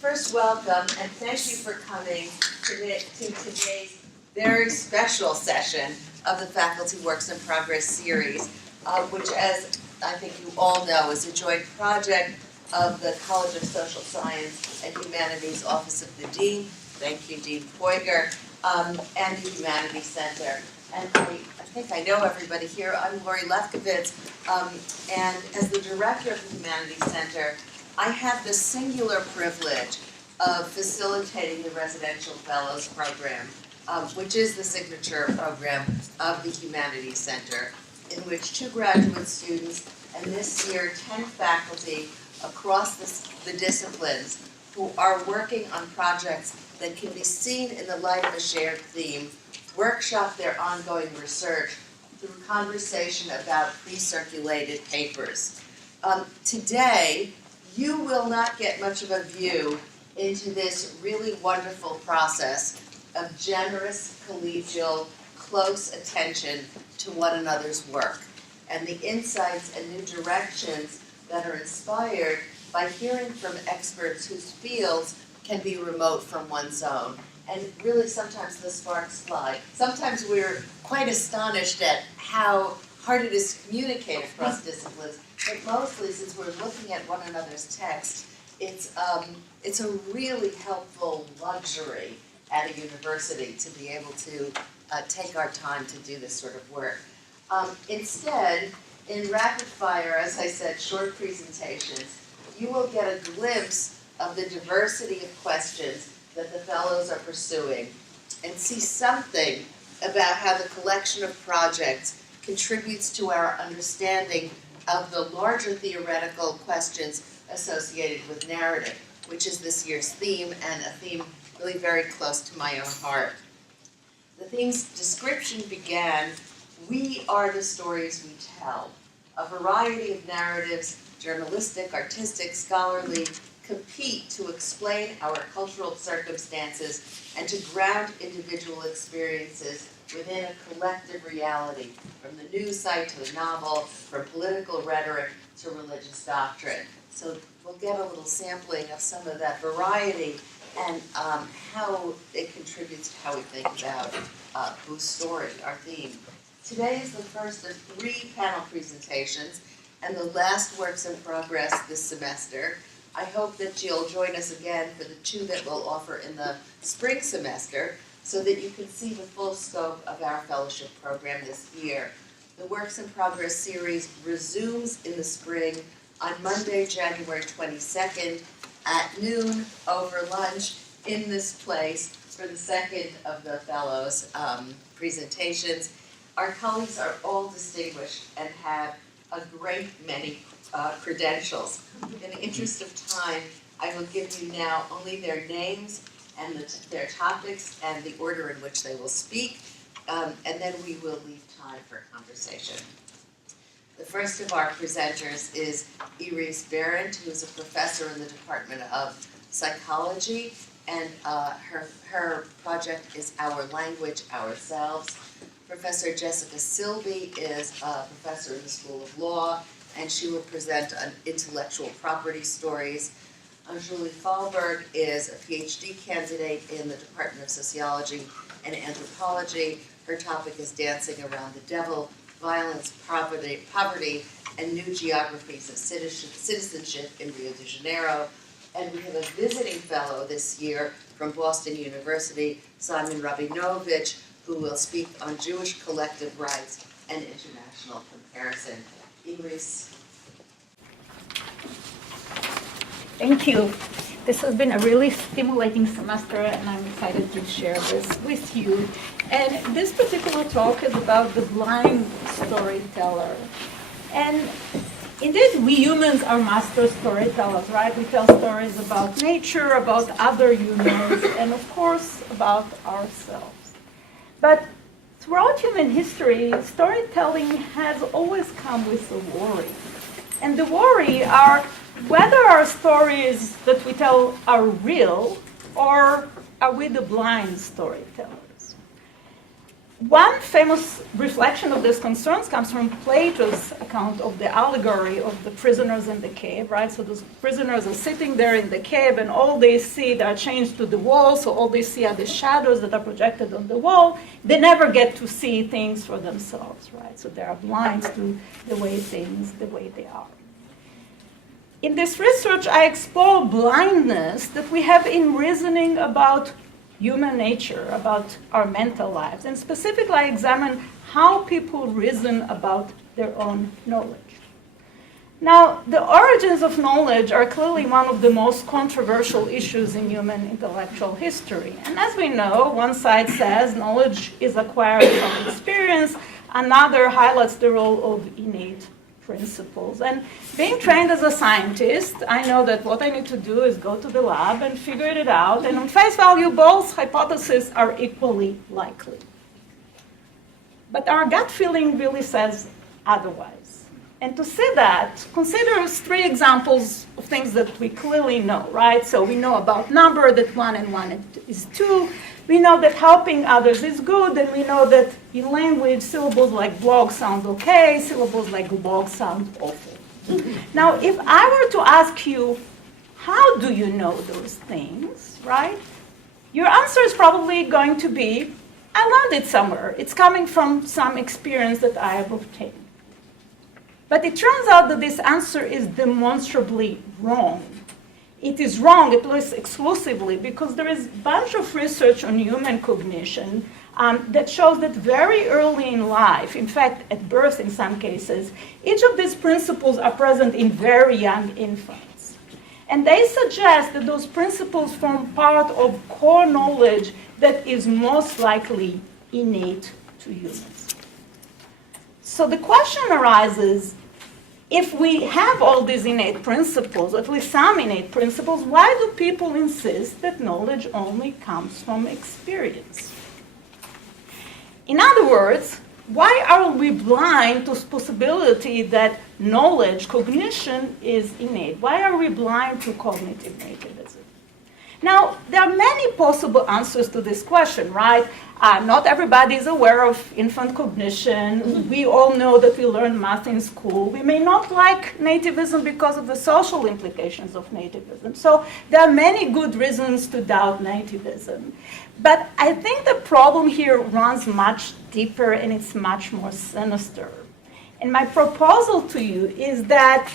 First, welcome, and thank you for coming to today's very special session of the Faculty Works in Progress series, which, as I think you all know, is a joint project of the College of Social Science and Humanities Office of the Dean, thank you, Dean Poiger, and the Humanities Center. And I think I know everybody here. I'm Lori Lefkowitz, and as the director of the Humanities Center, I have the singular privilege of facilitating the Residential Fellows Program, which is the signature program of the Humanities Center, in which 2 graduate students and this year 10 faculty across the disciplines who are working on projects that can be seen in the light of a shared theme, workshop their ongoing research through conversation about pre-circulated papers. Today, you will not get much of a view into this really wonderful process of generous, collegial, close attention to one another's work, and the insights and new directions that are inspired by hearing from experts whose fields can be remote from one's own. And really sometimes the sparks fly. Sometimes we're quite astonished at how hard it is to communicate across disciplines, but mostly since we're looking at one another's text, it's a really helpful luxury at a university to be able to take our time to do this sort of work. Instead, in rapid fire, as I said, short presentations, you will get a glimpse of the diversity of questions that the fellows are pursuing and see something about how the collection of projects contributes to our understanding of the larger theoretical questions associated with narrative, which is this year's theme, and a theme really very close to my own heart. The theme's description began, "We are the stories we tell." A variety of narratives, journalistic, artistic, scholarly, compete to explain our cultural circumstances and to ground individual experiences within a collective reality, from the news site to the novel, from political rhetoric to religious doctrine. So we'll get a little sampling of some of that variety and how it contributes to how we think about whose story, our theme. Today is the first of 3 panel presentations and the last works in progress this semester. I hope that you'll join us again for the 2 that we'll offer in the spring semester so that you can see the full scope of our fellowship program this year. The Works in Progress series resumes in the spring on Monday, January 22nd at noon over lunch in this place for the second of the fellows' presentations. Our colleagues are all distinguished and have a great many credentials. In the interest of time, I will give you now only their names and their topics and the order in which they will speak, and then we will leave time for conversation. The first of our presenters is Iris Berent, who is a professor in the Department of Psychology, and her project is Our Language, Ourselves. Professor Jessica Silbey is a professor in the School of Law, and she will present on intellectual property stories. Anjuli Fahlberg is a PhD candidate in the Department of Sociology and Anthropology. Her topic is Dancing Around the Devil, Violence, Poverty, and New Geographies of Citizenship in Rio de Janeiro. And we have a visiting fellow this year from Boston University, Simon Rabinovitch, who will speak on Jewish collective rights and international comparison. Iris. Thank you. This has been a really stimulating semester, and I'm excited to share this with you. And this particular talk is about the blind storyteller. And indeed, we humans are master storytellers, right? We tell stories about nature, about other humans, and of course, about ourselves. But throughout human history, storytelling has always come with a worry. And the worry are whether our stories that we tell are real, or are we the blind storytellers? One famous reflection of these concerns comes from Plato's account of the allegory of the prisoners in the cave, right? So those prisoners are sitting there in the cave, and all they see, they are chained to the wall, so all they see are the shadows that are projected on the wall. They never get to see things for themselves, right? So they are blind to the way they are. In this research, I explore blindness that we have in reasoning about human nature, about our mental lives, and specifically I examine how people reason about their own knowledge. Now, the origins of knowledge are clearly one of the most controversial issues in human intellectual history. And as we know, one side says knowledge is acquired from experience, another highlights the role of innate principles. And being trained as a scientist, I know that what I need to do is go to the lab and figure it out, and on face value, both hypotheses are equally likely. But our gut feeling really says otherwise. And to see that, consider 3 examples of things that we clearly know, right? So we know about number, that 1 and 1 is 2. We know that helping others is good, and we know that in language, syllables like blog sound okay, syllables like blog sound awful. Now, if I were to ask you, how do you know those things, right? Your answer is probably going to be, I learned it somewhere. It's coming from some experience that I have obtained. But it turns out that this answer is demonstrably wrong. It is wrong, at least exclusively, because there is a bunch of research on human cognition that shows that very early in life, in fact, at birth in some cases, each of these principles are present in very young infants. And they suggest that those principles form part of core knowledge that is most likely innate to humans. So the question arises, if we have all these innate principles, at least some innate principles, why do people insist that knowledge only comes from experience? In other words, why are we blind to the possibility that knowledge, cognition, is innate? Why are we blind to cognitive nativism? Now, there are many possible answers to this question, right? Not everybody is aware of infant cognition. We all know that we learn math in school. We may not like nativism because of the social implications of nativism. So there are many good reasons to doubt nativism. But I think the problem here runs much deeper and it's much more sinister. And my proposal to you is that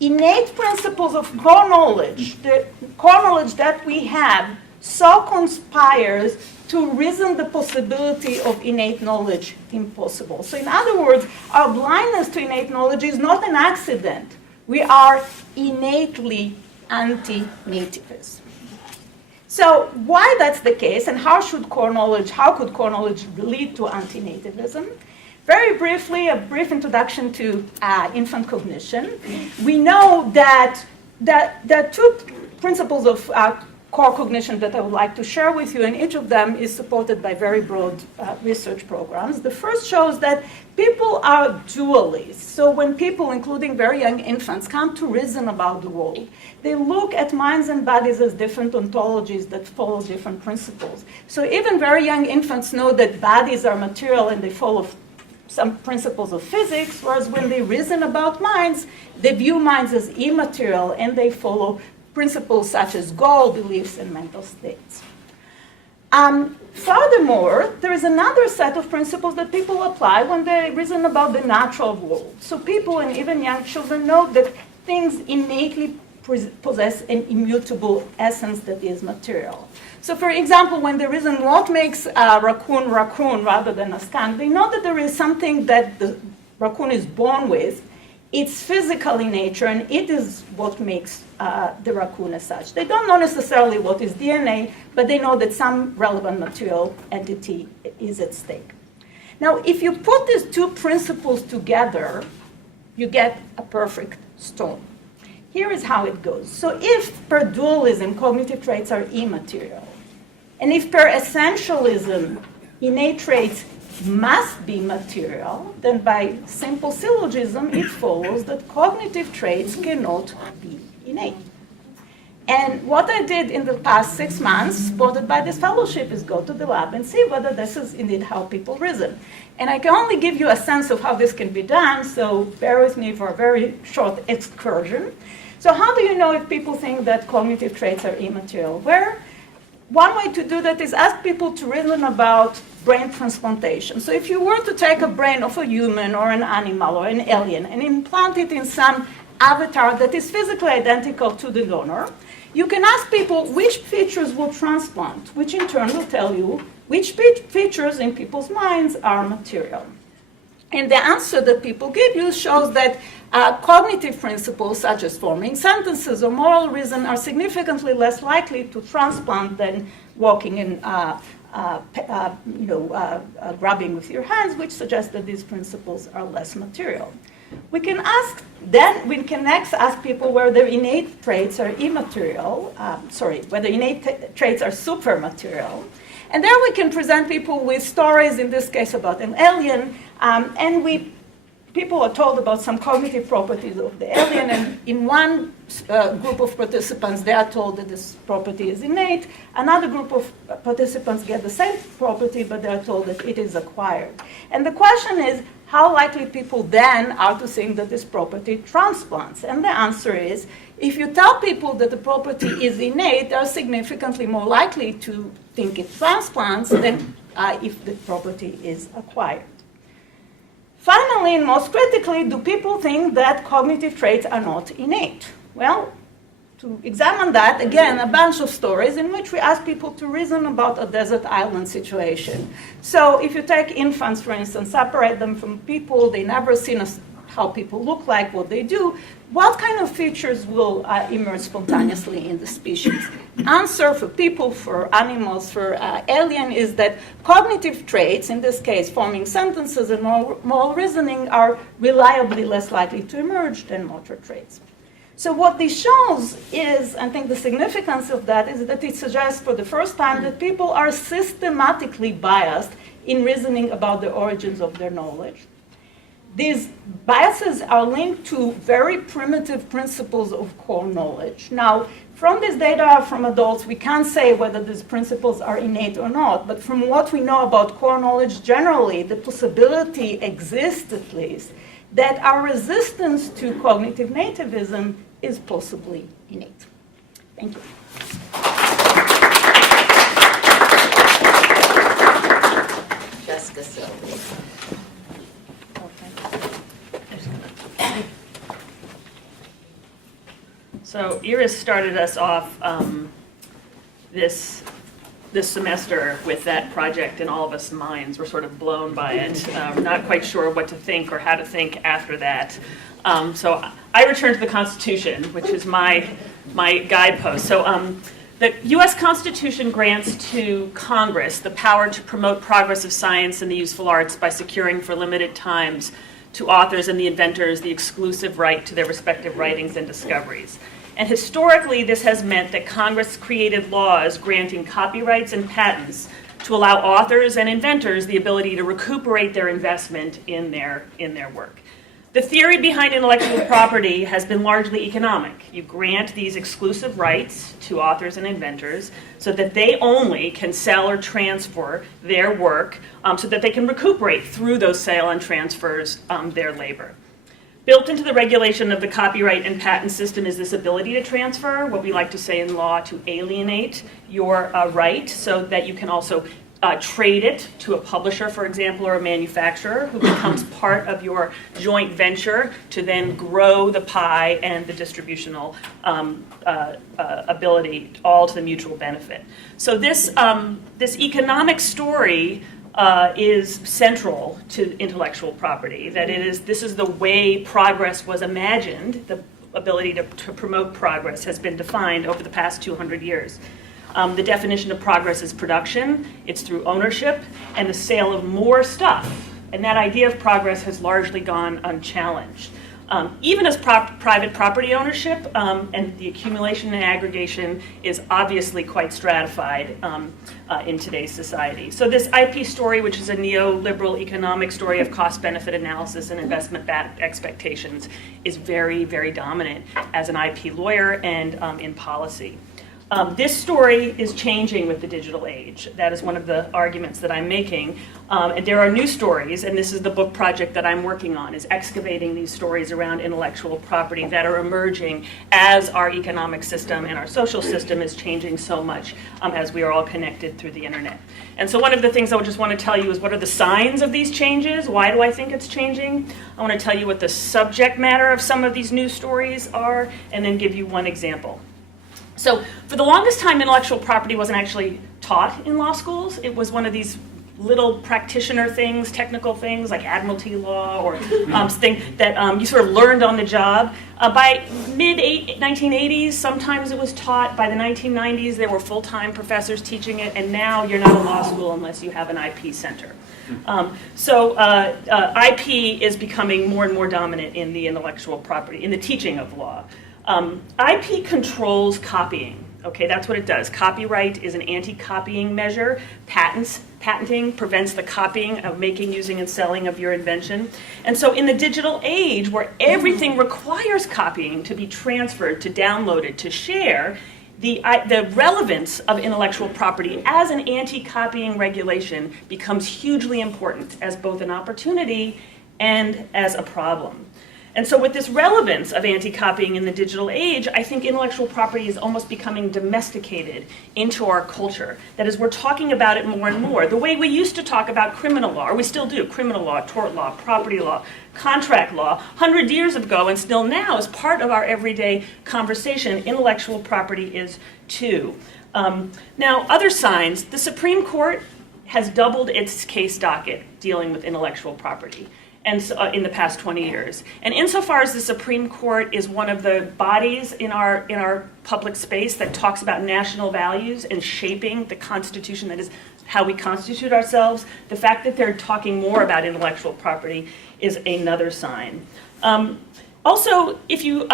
innate principles of core knowledge, the core knowledge that we have, so conspires to reason the possibility of innate knowledge impossible. So in other words, our blindness to innate knowledge is not an accident. We are innately anti-nativist. So why that's the case, and how could core knowledge lead to anti-nativism? Very briefly, a brief introduction to infant cognition. We know that there are 2 principles of core cognition that I would like to share with you, and each of them is supported by very broad research programs. The first shows that people are dualists. So when people, including very young infants, come to reason about the world, they look at minds and bodies as different ontologies that follow different principles. So even very young infants know that bodies are material and they follow some principles of physics, whereas when they reason about minds, they view minds as immaterial and they follow principles such as goal, beliefs, and mental states. Furthermore, there is another set of principles that people apply when they reason about the natural world. So people and even young children know that things innately possess an immutable essence that is material. So for example, when they reason what makes a raccoon rather than a skunk, they know that there is something that the raccoon is born with. It's physical in nature, and it is what makes the raccoon as such. They don't know necessarily what is DNA, but they know that some relevant material entity is at stake. Now, if you put these 2 principles together, you get a perfect storm. Here is how it goes. So if per dualism, cognitive traits are immaterial, and if per essentialism, innate traits must be material, then by simple syllogism, it follows that cognitive traits cannot be innate. And what I did in the past 6 months, supported by this fellowship, is go to the lab and see whether this is indeed how people reason. And I can only give you a sense of how this can be done, so bear with me for a very short excursion. So how do you know if people think that cognitive traits are immaterial? Well, one way to do that is ask people to reason about brain transplantation. So if you were to take a brain of a human or an animal or an alien and implant it in some avatar that is physically identical to the donor, you can ask people which features will transplant, which in turn will tell you which features in people's minds are material. And the answer that people give you shows that cognitive principles such as forming sentences or moral reason are significantly less likely to transplant than walking and grabbing with your hands, which suggests that these principles are less material. We can next ask people whether innate traits are whether innate traits are supermaterial. And then we can present people with stories, in this case about an alien, and people are told about some cognitive properties of the alien, and in one group of participants, they are told that this property is innate. Another group of participants get the same property, but they are told that it is acquired. And the question is, how likely people then are to think that this property transplants? And the answer is, if you tell people that the property is innate, they are significantly more likely to think it transplants than if the property is acquired. Finally, and most critically, do people think that cognitive traits are not innate? Well, to examine that, again, a bunch of stories in which we ask people to reason about a desert island situation. So if you take infants, for instance, separate them from people, they never seen how people look like, what they do, what kind of features will emerge spontaneously in the species? Answer for people, for animals, for alien is that cognitive traits, in this case forming sentences and moral reasoning, are reliably less likely to emerge than motor traits. So what this shows is, I think the significance of that is that it suggests for the first time that people are systematically biased in reasoning about the origins of their knowledge. These biases are linked to very primitive principles of core knowledge. Now, from this data from adults, we can't say whether these principles are innate or not, but from what we know about core knowledge generally, the possibility exists at least that our resistance to cognitive nativism is possibly innate. Thank you. Jessica Silbey. So Iris started us off this semester with that project, and all of us minds were sort of blown by it. Not quite sure what to think or how to think after that. So I returned to the Constitution, which is my guidepost. So the U.S. Constitution grants to Congress the power to promote progress of science and the useful arts by securing for limited times to authors and the inventors the exclusive right to their respective writings and discoveries. And historically, this has meant that Congress created laws granting copyrights and patents to allow authors and inventors the ability to recuperate their investment in their work. The theory behind intellectual property has been largely economic. You grant these exclusive rights to authors and inventors so that they only can sell or transfer their work so that they can recuperate through those sale and transfers their labor. Built into the regulation of the copyright and patent system is this ability to transfer, what we like to say in law, to alienate your right so that you can also trade it to a publisher, for example, or a manufacturer who becomes part of your joint venture to then grow the pie and the distributional ability, all to the mutual benefit. So this economic story is central to intellectual property, that this is the way progress was imagined. The ability to promote progress has been defined over the past 200 years. The definition of progress is production, it's through ownership, and the sale of more stuff. And that idea of progress has largely gone unchallenged. even as private property ownership and the accumulation and aggregation is obviously quite stratified in today's society. So this IP story, which is a neoliberal economic story of cost-benefit analysis and investment-backed expectations, is very, very dominant as an IP lawyer and in policy. This story is changing with the digital age. That is one of the arguments that I'm making. And there are new stories, and this is the book project that I'm working on, is excavating these stories around intellectual property that are emerging as our economic system and our social system is changing so much as we are all connected through the internet. And so one of the things I would just want to tell you is what are the signs of these changes? Why do I think it's changing? I want to tell you what the subject matter of some of these new stories are, and then give you one example. So for the longest time, intellectual property wasn't actually taught in law schools. It was one of these little practitioner things, technical things like admiralty law or things that you sort of learned on the job. By mid-1980s, sometimes it was taught. By the 1990s, there were full-time professors teaching it, and now you're not a law school unless you have an IP center. So IP is becoming more and more dominant in the intellectual property, in the teaching of law. IP controls copying. Okay, that's what it does. Copyright is an anti-copying measure. Patenting prevents the copying of making, using, and selling of your invention. And so in the digital age, where everything requires copying to be transferred, to downloaded, to share, the relevance of intellectual property as an anti-copying regulation becomes hugely important as both an opportunity and as a problem. And so with this relevance of anti-copying in the digital age, I think intellectual property is almost becoming domesticated into our culture. That is, we're talking about it more and more. The way we used to talk about criminal law, or we still do, criminal law, tort law, property law, contract law, 100 years ago and still now is part of our everyday conversation. Intellectual property is too. Now, other signs, the Supreme Court has doubled its case docket dealing with intellectual property. And in the past 20 years. And insofar as the Supreme Court is one of the bodies in our public space that talks about national values and shaping the Constitution, that is how we constitute ourselves, the fact that they're talking more about intellectual property is another sign. Also, if you,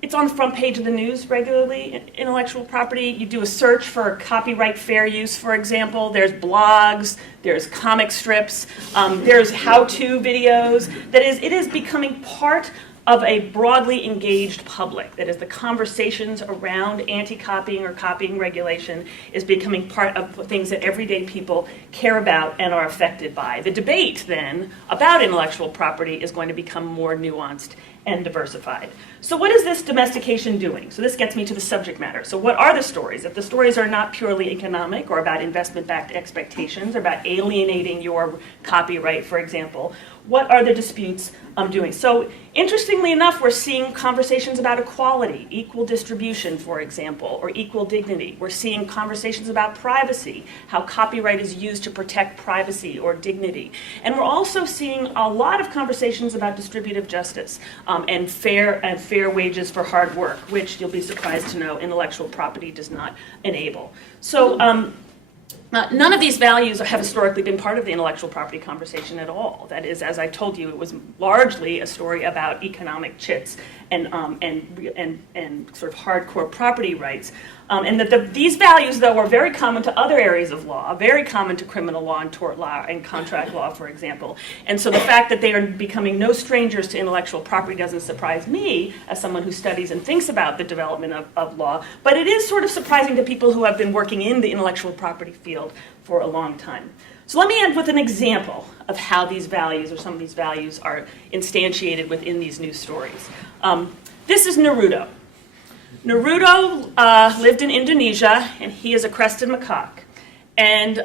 it's on the front page of the news regularly, intellectual property. You do a search for copyright fair use, for example. There's blogs, there's comic strips, there's how-to videos. That is, it is becoming part of a broadly engaged public. That is, the conversations around anti-copying or copying regulation is becoming part of things that everyday people care about and are affected by. The debate, then, about intellectual property is going to become more nuanced and diversified. So what is this domestication doing? So this gets me to the subject matter. So what are the stories? If the stories are not purely economic or about investment-backed expectations or about alienating your copyright, for example, what are the disputes doing? So interestingly enough, we're seeing conversations about equality, equal distribution, for example, or equal dignity. We're seeing conversations about privacy, how copyright is used to protect privacy or dignity. And we're also seeing a lot of conversations about distributive justice and fair wages for hard work, which you'll be surprised to know intellectual property does not enable. So none of these values have historically been part of the intellectual property conversation at all. That is, as I told you, it was largely a story about economic chits and sort of hardcore property rights. And that these values, though, are very common to other areas of law, very common to criminal law and tort law and contract law, for example. And so the fact that they are becoming no strangers to intellectual property doesn't surprise me as someone who studies and thinks about the development of law. But it is sort of surprising to people who have been working in the intellectual property field for a long time. So let me end with an example of how these values, or some of these values, are instantiated within these news stories. This is Naruto. Naruto lived in Indonesia, and he is a crested macaque. And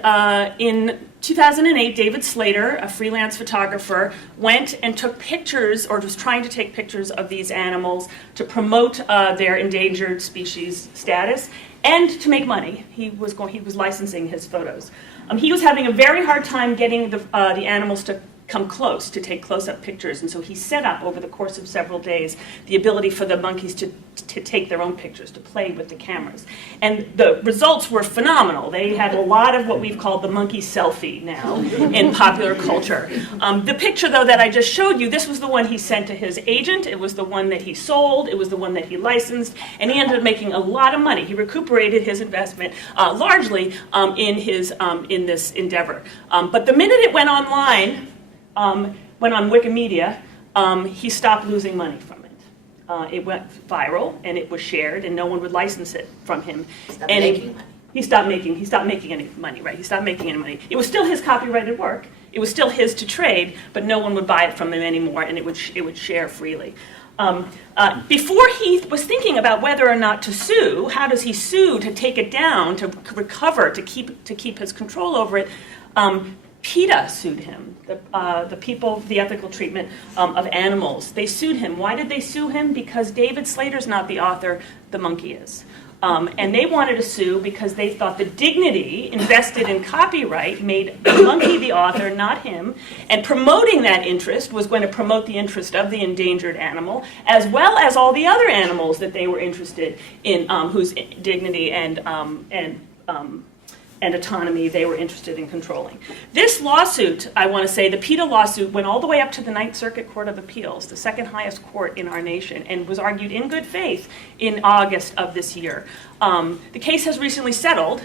in 2008, David Slater, a freelance photographer, went and took pictures, or was trying to take pictures of these animals to promote their endangered species status and to make money. He was licensing his photos. He was having a very hard time getting the animals to come close, to take close-up pictures. And so he set up, over the course of several days, the ability for the monkeys to take their own pictures, to play with the cameras. And the results were phenomenal. They had a lot of what we've called the monkey selfie now in popular culture. The picture, though, that I just showed you, this was the one he sent to his agent. It was the one that he sold. It was the one that he licensed. And he ended up making a lot of money. He recuperated his investment largely in this endeavor. But the minute it went online, went on Wikimedia, he stopped losing money from it. It went viral, and it was shared, and no one would license it from him. He stopped making any money, right? He stopped making any money. It was still his copyrighted work. It was still his to trade, but no one would buy it from him anymore, and it would share freely. Before he was thinking about whether or not to sue, how does he sue to take it down, to recover, to keep his control over it? PETA sued him, the ethical treatment of animals. They sued him. Why did they sue him? Because David Slater's not the author, the monkey is. And they wanted to sue because they thought the dignity invested in copyright made the monkey the author, not him, and promoting that interest was going to promote the interest of the endangered animal, as well as all the other animals that they were interested in, whose dignity and autonomy they were interested in controlling. This lawsuit, I want to say, the PETA lawsuit went all the way up to the Ninth Circuit Court of Appeals, the second highest court in our nation, and was argued in good faith in August of this year. The case has recently settled.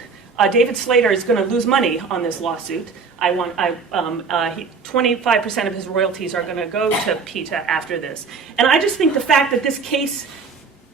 David Slater is going to lose money on this lawsuit. 25% of his royalties are going to go to PETA after this. And I just think the fact that this case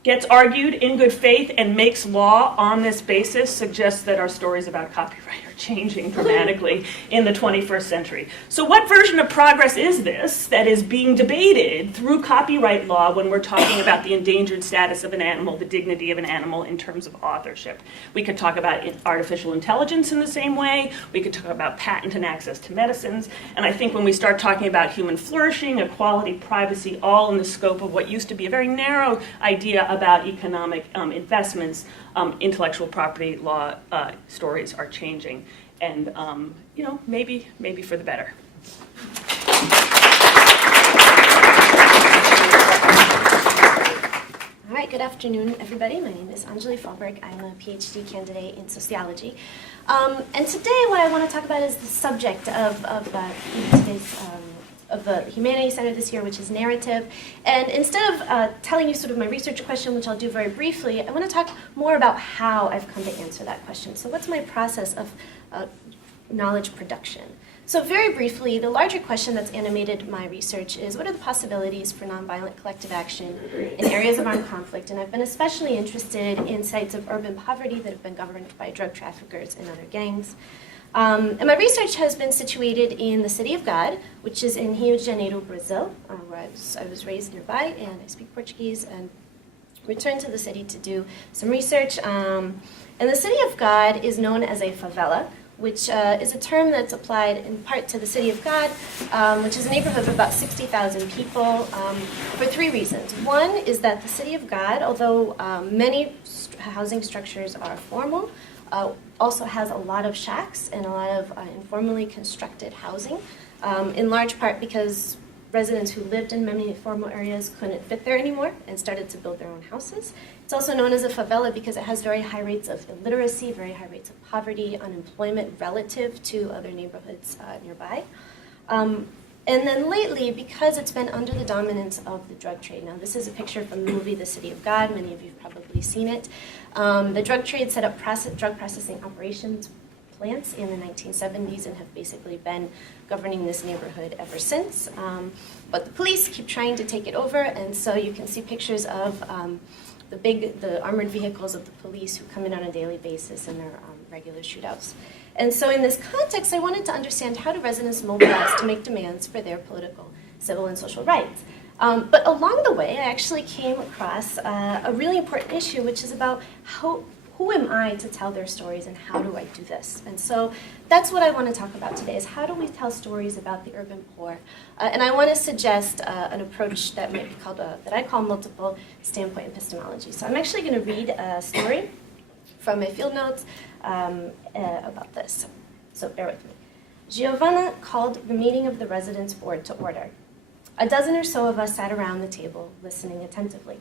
gets argued in good faith and makes law on this basis suggests that our stories about copyright are changing dramatically in the 21st century. So what version of progress is this that is being debated through copyright law when we're talking about the endangered status of an animal, the dignity of an animal in terms of authorship? We could talk about artificial intelligence in the same way. We could talk about patent and access to medicines. And I think when we start talking about human flourishing, equality, privacy, all in the scope of what used to be a very narrow idea about economic investments, intellectual property law stories are changing, and maybe for the better. All right, good afternoon, everybody. My name is Anjuli Fahlberg. I'm a PhD candidate in sociology, and today what I want to talk about is the subject of today's. Of the Humanities Center this year, which is narrative. And instead of telling you sort of my research question, which I'll do very briefly, I want to talk more about how I've come to answer that question. So what's my process of knowledge production? So very briefly, the larger question that's animated my research is what are the possibilities for nonviolent collective action in areas of armed conflict? And I've been especially interested in sites of urban poverty that have been governed by drug traffickers and other gangs. And my research has been situated in the City of God, which is in Rio de Janeiro, Brazil, where I was raised nearby, and I speak Portuguese, and returned to the city to do some research. And the City of God is known as a favela, which is a term that's applied in part to the City of God, which is a neighborhood of about 60,000 people, for three reasons. One is that the City of God, although many housing structures are formal, also has a lot of shacks and a lot of informally constructed housing, in large part because residents who lived in many formal areas couldn't fit there anymore and started to build their own houses. It's also known as a favela because it has very high rates of illiteracy, very high rates of poverty, unemployment relative to other neighborhoods nearby. And then lately, because it's been under the dominance of the drug trade. Now, this is a picture from the movie The City of God. Many of you have probably seen it. The drug trade set up drug processing operations plants in the 1970s and have basically been governing this neighborhood ever since. But the police keep trying to take it over, and so you can see pictures of the armored vehicles of the police who come in on a daily basis in their regular shootouts. And so in this context, I wanted to understand how do residents mobilize to make demands for their political, civil, and social rights. But along the way, I actually came across a really important issue, which is about who am I to tell their stories and how do I do this? And so that's what I want to talk about today, is how do we tell stories about the urban poor? And I want to suggest an approach that might be called, that I call multiple standpoint epistemology. So I'm actually going to read a story from my field notes about this. So bear with me. Giovanna called the meeting of the residents' board to order. A dozen or so of us sat around the table, listening attentively.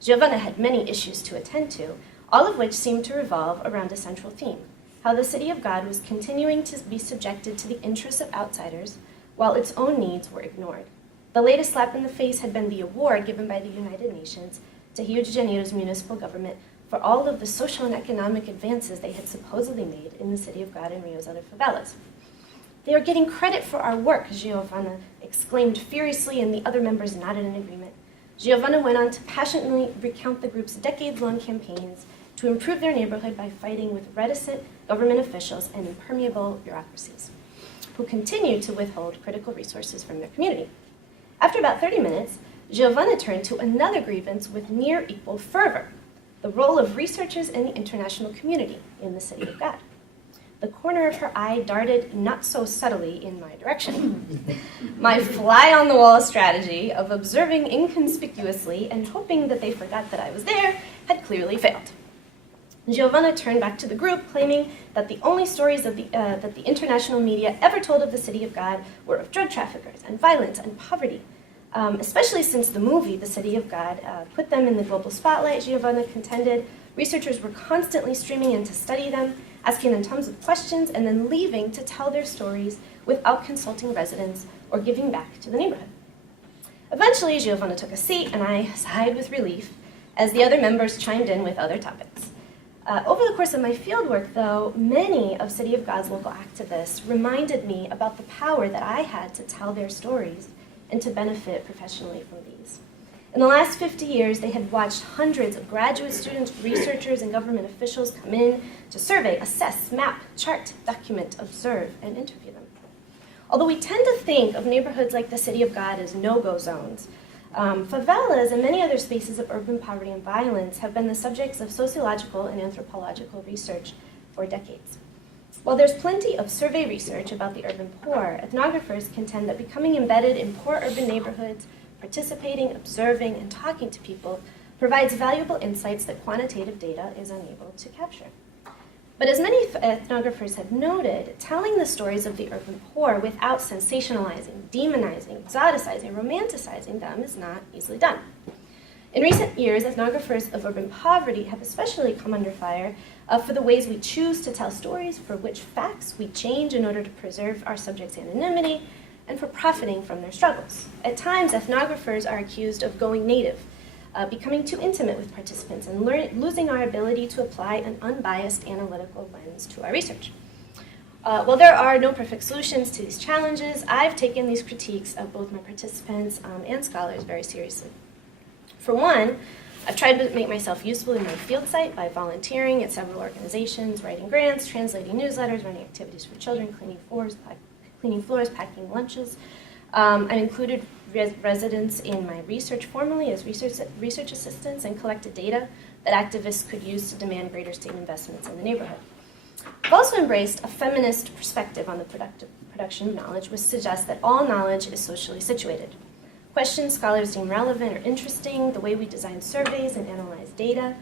Giovanna had many issues to attend to, all of which seemed to revolve around a central theme: how the city of God was continuing to be subjected to the interests of outsiders, while its own needs were ignored. The latest slap in the face had been the award given by the United Nations to Rio de Janeiro's municipal government for all of the social and economic advances they had supposedly made in the city of God and Rio's other favelas. "They are getting credit for our work," Giovanna exclaimed furiously, and the other members nodded in agreement. Giovanna went on to passionately recount the group's decades-long campaigns to improve their neighborhood by fighting with reticent government officials and impermeable bureaucracies, who continued to withhold critical resources from their community. After about 30 minutes, Giovanna turned to another grievance with near equal fervor: the role of researchers in the international community in the city of God. The corner of her eye darted not so subtly in my direction. My fly-on-the-wall strategy of observing inconspicuously and hoping that they forgot that I was there had clearly failed. Giovanna turned back to the group, claiming that the only stories that the international media ever told of the city of God were of drug traffickers and violence and poverty. Especially since the movie, The City of God, put them in the global spotlight, Giovanna contended. Researchers were constantly streaming in to study them, asking them tons of questions, and then leaving to tell their stories without consulting residents or giving back to the neighborhood. Eventually, Giovanna took a seat, and I sighed with relief as the other members chimed in with other topics. Over the course of my fieldwork, though, many of City of God's local activists reminded me about the power that I had to tell their stories and to benefit professionally from these. In the last 50 years, they had watched hundreds of graduate students, researchers, and government officials come in to survey, assess, map, chart, document, observe, and interview them. Although we tend to think of neighborhoods like the City of God as no-go zones, favelas and many other spaces of urban poverty and violence have been the subjects of sociological and anthropological research for decades. While there's plenty of survey research about the urban poor, ethnographers contend that becoming embedded in poor urban neighborhoods, participating, observing, and talking to people provides valuable insights that quantitative data is unable to capture. But as many ethnographers have noted, telling the stories of the urban poor without sensationalizing, demonizing, exoticizing, romanticizing them is not easily done. In recent years, ethnographers of urban poverty have especially come under fire for the ways we choose to tell stories, for which facts we change in order to preserve our subjects' anonymity, and for profiting from their struggles. At times, ethnographers are accused of going native, becoming too intimate with participants, and losing our ability to apply an unbiased analytical lens to our research. While there are no perfect solutions to these challenges, I've taken these critiques of both my participants and scholars very seriously. For one, I've tried to make myself useful in my field site by volunteering at several organizations, writing grants, translating newsletters, running activities for children, cleaning floors, packing lunches. I've included residents in my research formally as research assistants and collected data that activists could use to demand greater state investments in the neighborhood. I've also embraced a feminist perspective on the production of knowledge, which suggests that all knowledge is socially situated. Questions scholars deem relevant or interesting, the way we design surveys and analyze data,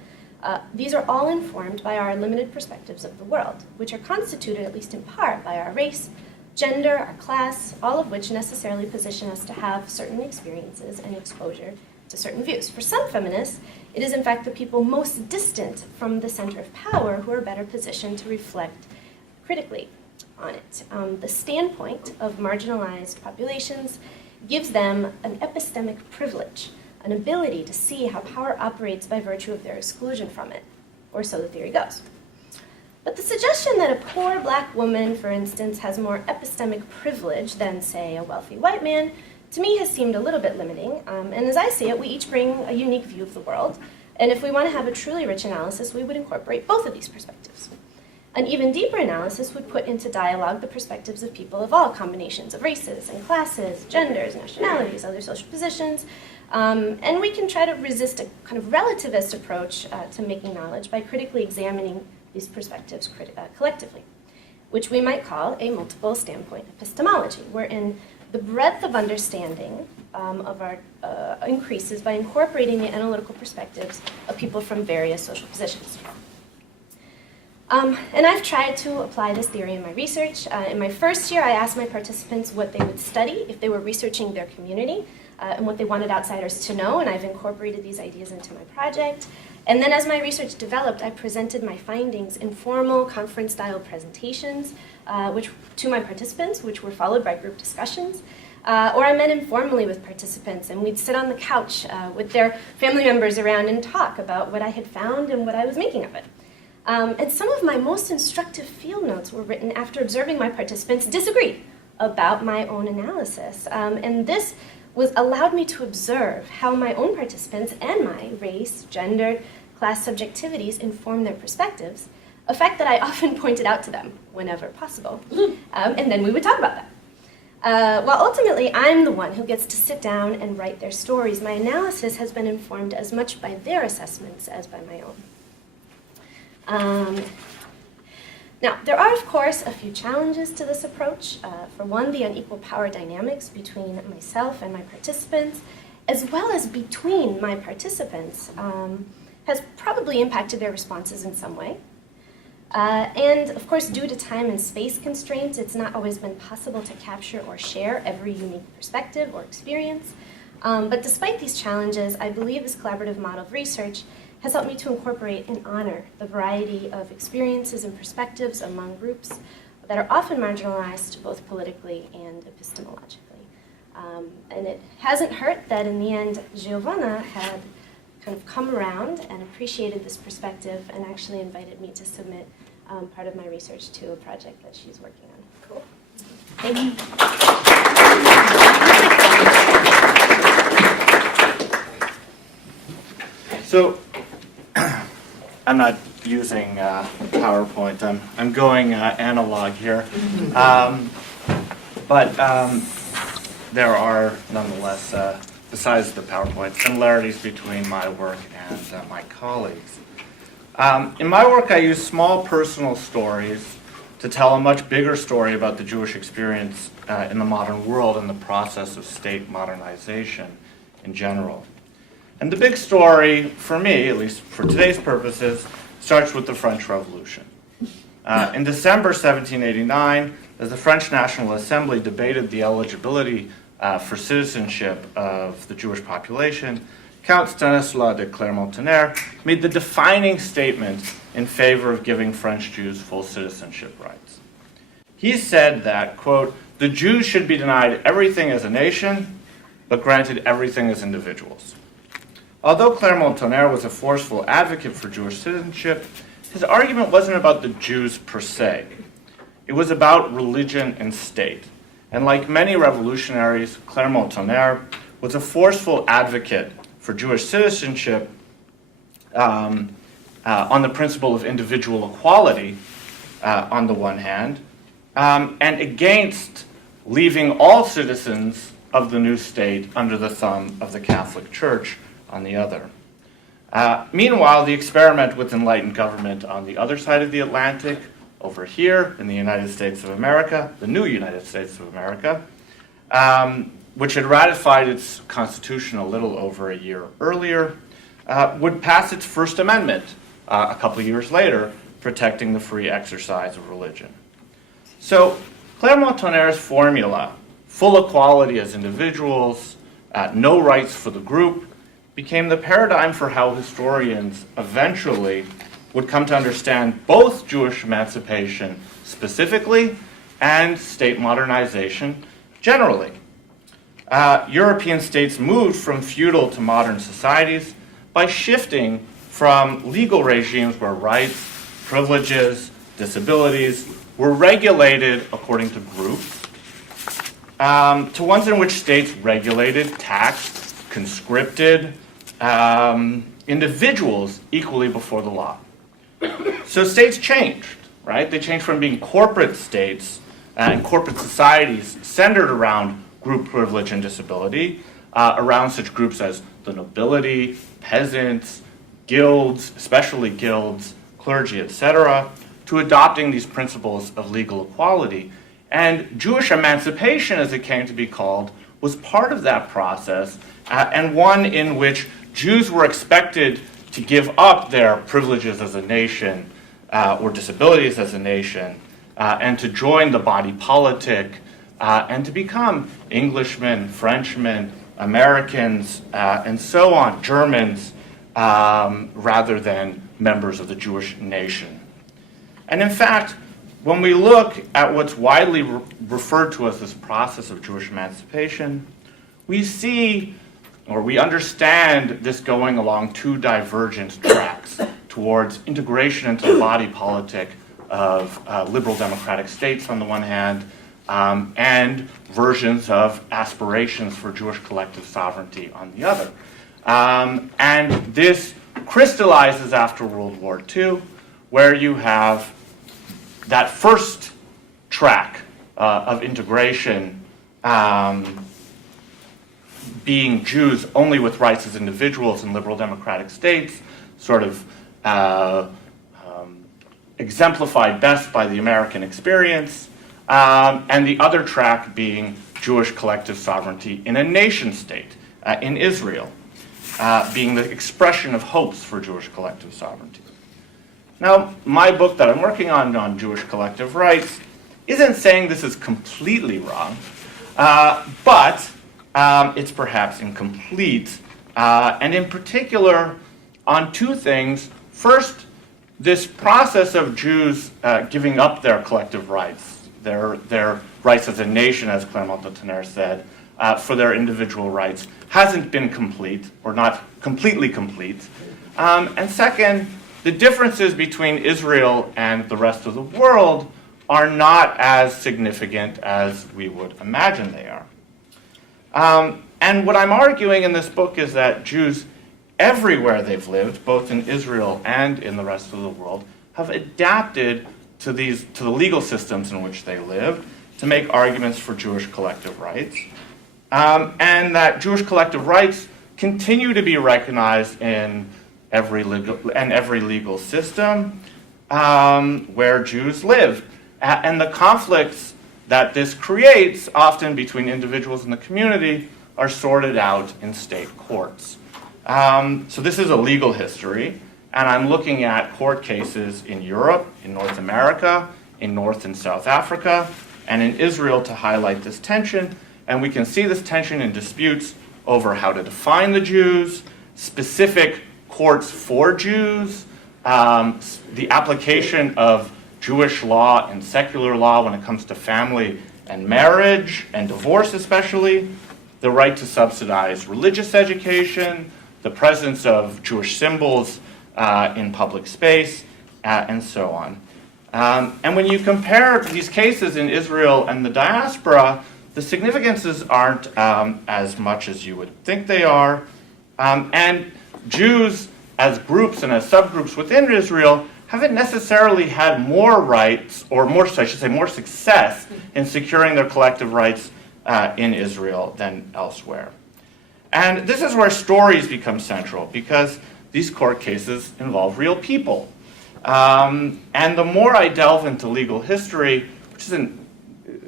these are all informed by our limited perspectives of the world, which are constituted, at least in part, by our race, gender, our class, all of which necessarily position us to have certain experiences and exposure to certain views. For some feminists, it is in fact the people most distant from the center of power who are better positioned to reflect critically on it. The standpoint of marginalized populations gives them an epistemic privilege, an ability to see how power operates by virtue of their exclusion from it, or so the theory goes. But the suggestion that a poor black woman, for instance, has more epistemic privilege than, say, a wealthy white man, to me has seemed a little bit limiting. And as I see it, we each bring a unique view of the world. And if we want to have a truly rich analysis, we would incorporate both of these perspectives. An even deeper analysis would put into dialogue the perspectives of people of all combinations of races and classes, genders, nationalities, other social positions. And we can try to resist a kind of relativist approach to making knowledge by critically examining these perspectives collectively, which we might call a multiple standpoint epistemology, wherein the breadth of understanding of our increases by incorporating the analytical perspectives of people from various social positions. And I've tried to apply this theory in my research. In my first year, I asked my participants what they would study if they were researching their community and what they wanted outsiders to know, and I've incorporated these ideas into my project. And then as my research developed, I presented my findings in formal conference-style presentations to my participants, which were followed by group discussions. Or I met informally with participants, and we'd sit on the couch with their family members around and talk about what I had found and what I was making of it. And some of my most instructive field notes were written after observing my participants disagree about my own analysis. And this allowed me to observe how my own participants and my race, gender, class subjectivities inform their perspectives, a fact that I often pointed out to them whenever possible. And then we would talk about that. While ultimately I'm the one who gets to sit down and write their stories, my analysis has been informed as much by their assessments as by my own. Now, there are, of course, a few challenges to this approach. For one, the unequal power dynamics between myself and my participants, as well as between my participants, has probably impacted their responses in some way. And, of course, due to time and space constraints, it's not always been possible to capture or share every unique perspective or experience. But despite these challenges, I believe this collaborative model of research has helped me to incorporate and honor the variety of experiences and perspectives among groups that are often marginalized both politically and epistemologically. And it hasn't hurt that in the end, Giovanna had kind of come around and appreciated this perspective and actually invited me to submit part of my research to a project that she's working on. Cool. Thank you. So, I'm not using PowerPoint. I'm going analog here, but there are nonetheless, besides the PowerPoint, similarities between my work and my colleagues. In my work, I use small personal stories to tell a much bigger story about the Jewish experience in the modern world and the process of state modernization in general. And the big story, for me, at least for today's purposes, starts with the French Revolution. In December 1789, as the French National Assembly debated the eligibility for citizenship of the Jewish population, Count Stanislas de Clermont-Tonnerre made the defining statement in favor of giving French Jews full citizenship rights. He said that, quote, "The Jews should be denied everything as a nation, but granted everything as individuals." Although Clermont-Tonnerre was a forceful advocate for Jewish citizenship, his argument wasn't about the Jews per se. It was about religion and state. And like many revolutionaries, Clermont-Tonnerre was a forceful advocate for Jewish citizenship on the principle of individual equality on the one hand, and against leaving all citizens of the new state under the thumb of the Catholic Church on the other. Meanwhile, the experiment with enlightened government on the other side of the Atlantic, over here in the United States of America, the new United States of America, which had ratified its constitution a little over a year earlier, would pass its First Amendment a couple of years later, protecting the free exercise of religion. So Clermont-Tonnerre's formula, full equality as individuals, no rights for the group, became the paradigm for how historians eventually would come to understand both Jewish emancipation specifically and state modernization generally. European states moved from feudal to modern societies by shifting from legal regimes where rights, privileges, disabilities were regulated according to groups to ones in which states regulated, taxed, conscripted individuals equally before the law. So states changed, right? They changed from being corporate states and corporate societies centered around group privilege and disability, around such groups as the nobility, peasants, guilds, especially guilds, clergy, etc., to adopting these principles of legal equality. And Jewish emancipation, as it came to be called, was part of that process, and one in which Jews were expected to give up their privileges as a nation or disabilities as a nation, and to join the body politic, and to become Englishmen, Frenchmen, Americans, and so on, Germans, rather than members of the Jewish nation. And in fact, when we look at what's widely referred to as this process of Jewish emancipation, we see, or we understand this going along two divergent tracks towards integration into the body politic of liberal democratic states on the one hand, and versions of aspirations for Jewish collective sovereignty on the other. And this crystallizes after World War II, where you have that first track of integration being Jews only with rights as individuals in liberal democratic states, sort of exemplified best by the American experience, and the other track being Jewish collective sovereignty in a nation state, in Israel, being the expression of hopes for Jewish collective sovereignty. Now, my book that I'm working on Jewish collective rights, isn't saying this is completely wrong, but it's perhaps incomplete, and in particular on two things. First, this process of Jews giving up their collective rights, their rights as a nation, as Clermont de Tonnerre said, for their individual rights, hasn't been complete, or not completely complete. And second, the differences between Israel and the rest of the world are not as significant as we would imagine they are. And what I'm arguing in this book is that Jews everywhere they've lived, both in Israel and in the rest of the world, have adapted to the legal systems in which they lived to make arguments for Jewish collective rights, and that Jewish collective rights continue to be recognized in every legal system where Jews live, and the conflicts that this creates, often between individuals in the community, are sorted out in state courts. So this is a legal history, and I'm looking at court cases in Europe, in North America, in North and South Africa, and in Israel to highlight this tension. And we can see this tension in disputes over how to define the Jews, specific courts for Jews, the application of Jewish law and secular law when it comes to family and marriage and divorce especially, the right to subsidize religious education, the presence of Jewish symbols in public space, and so on. And when you compare these cases in Israel and the diaspora, the significances aren't as much as you would think they are. And Jews as groups and as subgroups within Israel haven't necessarily had more rights, or more, I should say, more success in securing their collective rights in Israel than elsewhere. And this is where stories become central, because these court cases involve real people. And the more I delve into legal history, which isn't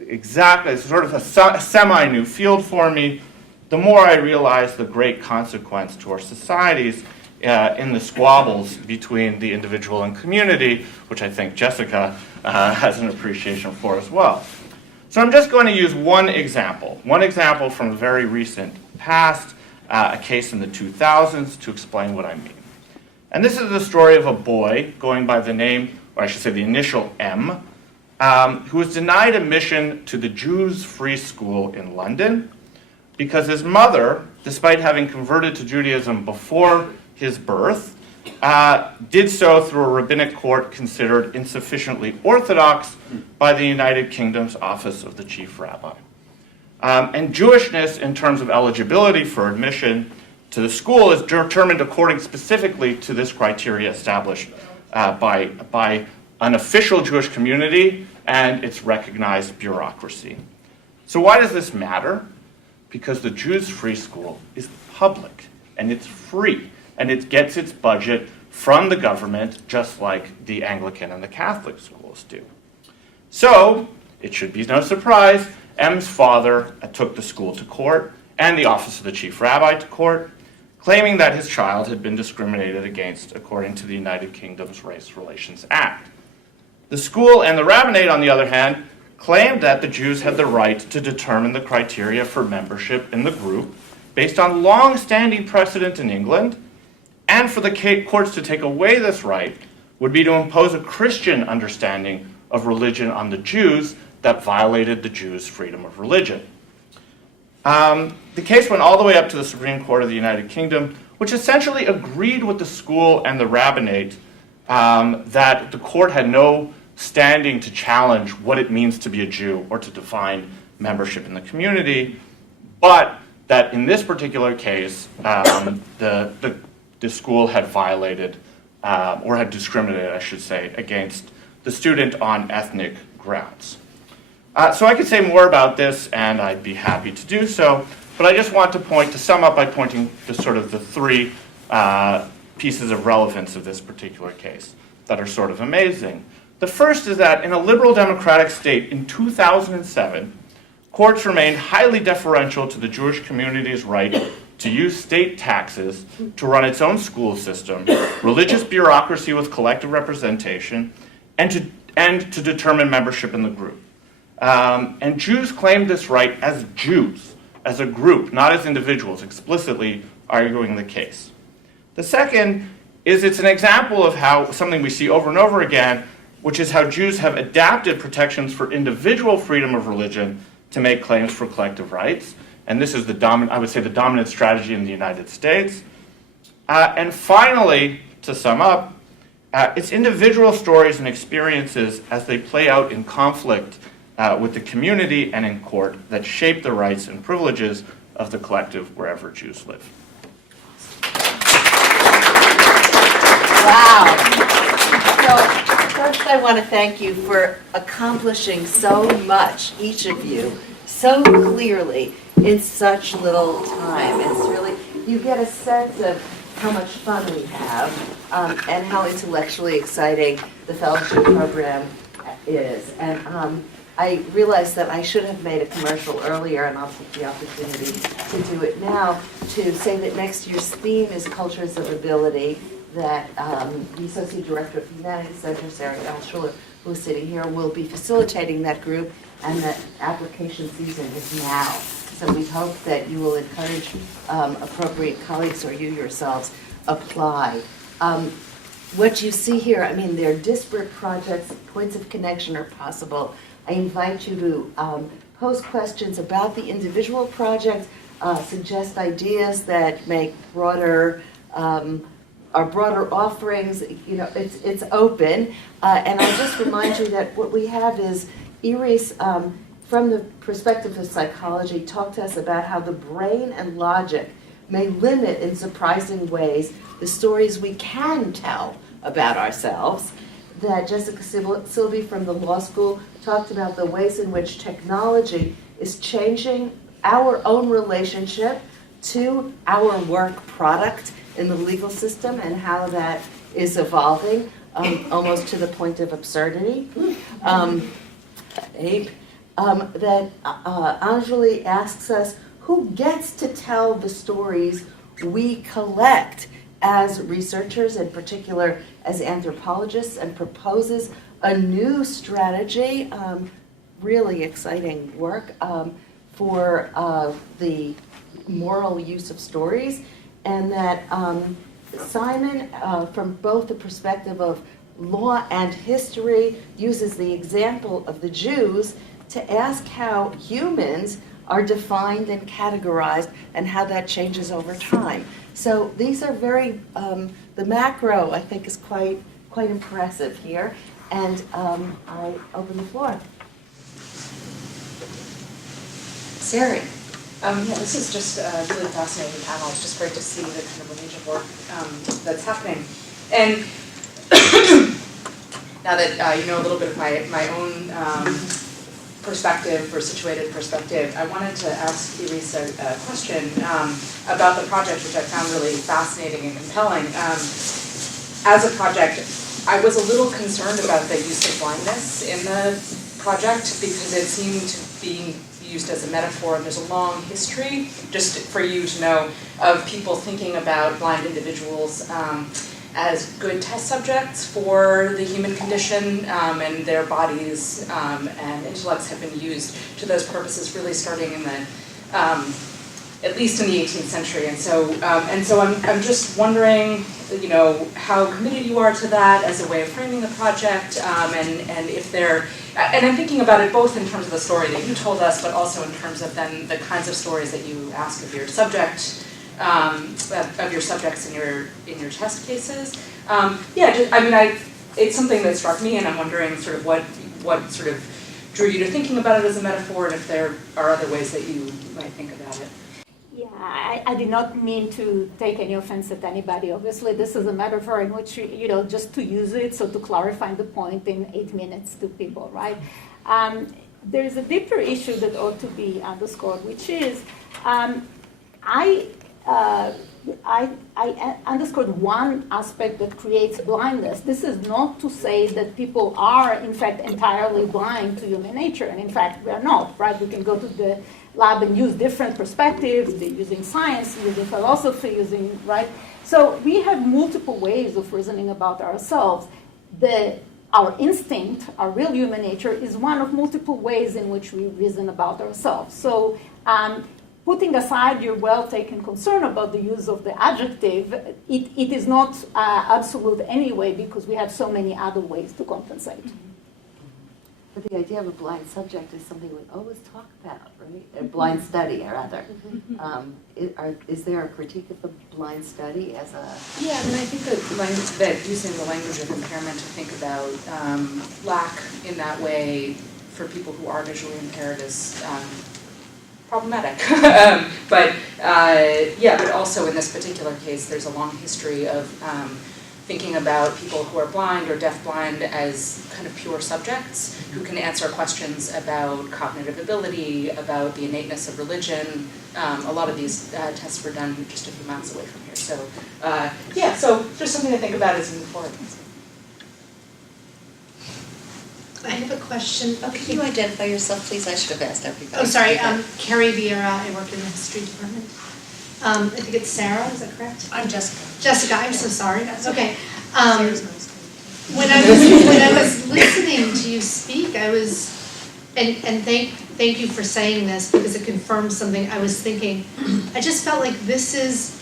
exactly, it's sort of a semi-new field for me, the more I realize the great consequence to our societies in the squabbles between the individual and community, which I think Jessica has an appreciation for as well. So I'm just going to use one example from a very recent past, a case in the 2000s, to explain what I mean. And this is the story of a boy going by the name, or I should say the initial M, who was denied admission to the Jews' free school in London because his mother, despite having converted to Judaism before his birth, did so through a rabbinic court considered insufficiently orthodox by the United Kingdom's Office of the Chief Rabbi. And Jewishness, in terms of eligibility for admission to the school, is determined according specifically to this criteria established by an official Jewish community and its recognized bureaucracy. So why does this matter? Because the Jews' free school is public, and it's free, and it gets its budget from the government, just like the Anglican and the Catholic schools do. So, it should be no surprise, M's father took the school to court, and the Office of the Chief Rabbi to court, claiming that his child had been discriminated against according to the United Kingdom's Race Relations Act. The school and the rabbinate, on the other hand, claimed that the Jews had the right to determine the criteria for membership in the group based on long-standing precedent in England, and for the courts to take away this right would be to impose a Christian understanding of religion on the Jews that violated the Jews' freedom of religion. The case went all the way up to the Supreme Court of the United Kingdom, which essentially agreed with the school and the rabbinate that the court had no standing to challenge what it means to be a Jew or to define membership in the community, but that in this particular case, the school had violated or had discriminated, I should say, against the student on ethnic grounds. So I could say more about this, and I'd be happy to do so, but I just want to sum up by pointing to sort of the three pieces of relevance of this particular case that are sort of amazing. The first is that in a liberal democratic state in 2007, courts remained highly deferential to the Jewish community's right to use state taxes to run its own school system, religious bureaucracy with collective representation, and to determine membership in the group. And Jews claimed this right as Jews, as a group, not as individuals, explicitly arguing the case. The second is it's an example of how something we see over and over again, which is how Jews have adapted protections for individual freedom of religion to make claims for collective rights. And this is the dominant strategy in the United States. And finally, to sum up, it's individual stories and experiences as they play out in conflict with the community and in court that shape the rights and privileges of the collective wherever Jews live. Wow. So first I want to thank you for accomplishing so much, each of you, so clearly in such little time. It's really, you get a sense of how much fun we have and how intellectually exciting the fellowship program is. And I realized that I should have made a commercial earlier, and I'll take the opportunity to do it now, to say that next year's theme is Cultures of Ability, that the Associate Director of the Humanities Center, Sarah Schuler, who is sitting here, will be facilitating that group, and that application season is now. So we hope that you will encourage appropriate colleagues or you yourselves apply. What you see here, I mean, they're disparate projects, points of connection are possible. I invite you to pose questions about the individual projects, suggest ideas that make broader offerings. You know, it's open. And I'll just remind you that what we have is Iris, from the perspective of psychology, talked to us about how the brain and logic may limit in surprising ways the stories we can tell about ourselves. That Jessica Silbey from the law school talked about the ways in which technology is changing our own relationship to our work product in the legal system and how that is evolving almost to the point of absurdity. That Anjuli asks us, who gets to tell the stories we collect as researchers, in particular as anthropologists, and proposes a new strategy, really exciting work for the moral use of stories, and that Simon, from both the perspective of law and history, uses the example of the Jews to ask how humans are defined and categorized and how that changes over time. So these are very, the macro I think is quite impressive here, and I open the floor. Sari. This is just a really fascinating panel. It's just great to see the kind of range of work that's happening. And now that you know a little bit of my own perspective or situated perspective, I wanted to ask Iris a question about the project, which I found really fascinating and compelling. As a project, I was a little concerned about the use of blindness in the project because it seemed to be used as a metaphor, and there's a long history, just for you to know, of people thinking about blind individuals as good test subjects for the human condition, and their bodies and intellects have been used to those purposes really starting in the, at least in the 18th century. And so I'm just wondering, you know, how committed you are to that as a way of framing the project, and if there, and I'm thinking about it both in terms of the story that you told us, but also in terms of then the kinds of stories that you ask of your subject, of your subjects in your test cases. It's something that struck me, and I'm wondering sort of what sort of drew you to thinking about it as a metaphor, and if there are other ways that you might think about it. Yeah, I did not mean to take any offense at anybody. Obviously, this is a metaphor in which, you know, just to use it, so to clarify the point in 8 minutes to people, right? There is a deeper issue that ought to be underscored, which is, I underscored one aspect that creates blindness. This is not to say that people are, in fact, entirely blind to human nature, and in fact, we are not, right? We can go to the lab and use different perspectives, using science, using philosophy, using, right? So we have multiple ways of reasoning about ourselves. Our instinct, our real human nature, is one of multiple ways in which we reason about ourselves. So putting aside your well-taken concern about the use of the adjective, it is not absolute anyway, because we have so many other ways to compensate. But the idea of a blind subject is something we always talk about, right? A blind study, rather. Is there a critique of the blind study as a... Yeah, I mean, I think that using the language of impairment to think about lack in that way for people who are visually impaired is problematic. But also in this particular case, there's a long history of thinking about people who are blind or deafblind as kind of pure subjects who can answer questions about cognitive ability, about the innateness of religion. A lot of these tests were done just a few miles away from here. So, so just something to think about as we move forward. I have a question. Oh, can you identify yourself, please? I should have asked everybody. Oh, sorry. Carrie Vieira. I work in the history department. I think it's Sarah. Is that correct? I'm Jessica. Jessica. I'm so sorry. Okay. Sarah's nice. When I was listening to you speak, I was, and thank you for saying this because it confirms something I was thinking. I just felt like this is,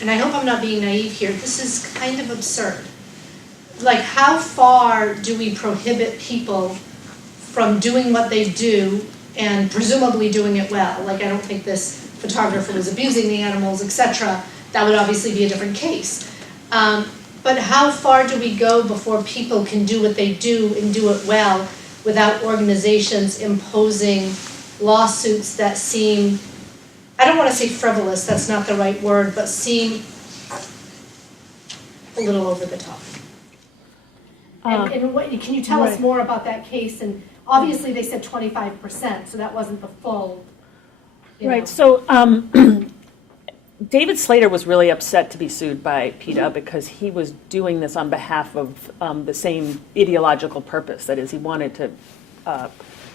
and I hope I'm not being naive here. This is kind of absurd. Like, how far do we prohibit people from doing what they do and presumably doing it well? Like, I don't think this photographer was abusing the animals, etc. That would obviously be a different case. But how far do we go before people can do what they do and do it well without organizations imposing lawsuits that seem, I don't want to say frivolous, that's not the right word, but seem a little over the top? And what, can you tell us more about that case? And obviously they said 25%, so that wasn't the full. Right, so David Slater was really upset to be sued by PETA because he was doing this on behalf of the same ideological purpose. That is, he wanted to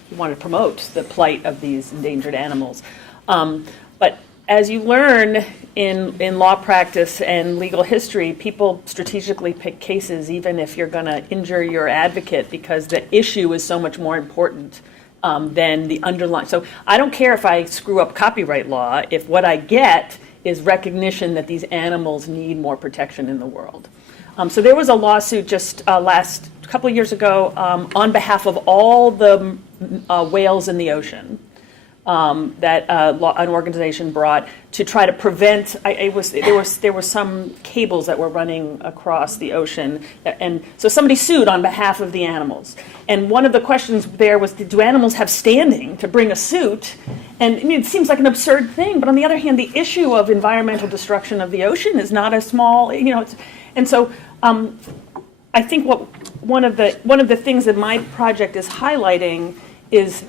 promote the plight of these endangered animals. But as you learn in law practice and legal history, people strategically pick cases even if you're going to injure your advocate because the issue is so much more important than the underlying. So I don't care if I screw up copyright law if what I get is recognition that these animals need more protection in the world. So there was a lawsuit just last couple of years ago on behalf of all the whales in the ocean that an organization brought to try to prevent. There were some cables that were running across the ocean, and so somebody sued on behalf of the animals. And one of the questions there was, do animals have standing to bring a suit? And I mean, it seems like an absurd thing, but on the other hand, the issue of environmental destruction of the ocean is not a small, and so I think one of the things that my project is highlighting is